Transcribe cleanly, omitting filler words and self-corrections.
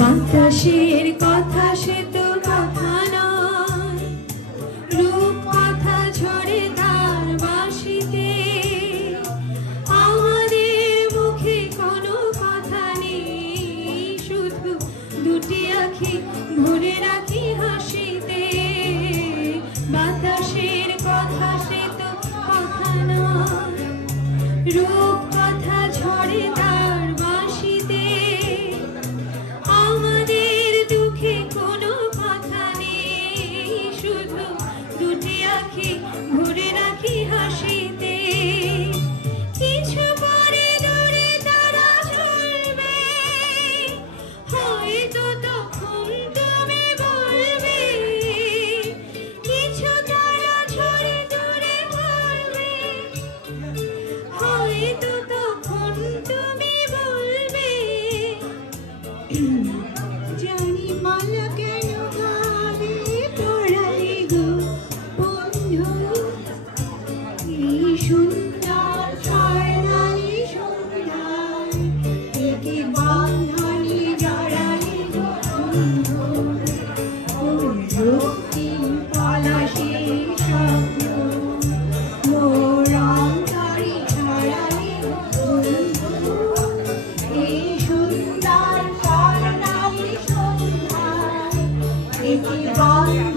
বাতাসের কথা সে তো কথা নয়, রূপ কথা ঝরে তার বাঁশিতে। আমাদের মুখে কোনো কথা নেই, শুধু দুটি আঁখি ভরে রাখি হাসিতে। বাতাসের কথা সে তো কথা নয়, রূপ কথা ঝরে তার বাঁশিতে। আমাদের দুঃখে কোনো কথা নেই, শুধু দুটি আঁখি ভরে রাখি হাসিতে। কিছু পরে দূরে তারা চলবে, হয়তো তখন তুমি বলবে। কিছু তারা ঝরে দূরে বলবে, হয়তো তখন তুমি বলবে। জানি মালা কেন গানে পড়ালে গো বন্ধু, এই সুন্দর স্বর্ণালী সন্ধ্যায় একে বন্ধনে জড়ালে গো বন্ধু। ওই রক্তিম পলাশের স্বপ্ন মোর অন্তরে ছড়ালে গো বন্ধু। এই সুন্দর স্বর্ণালী সন্ধ্যায় একে বন্ধনে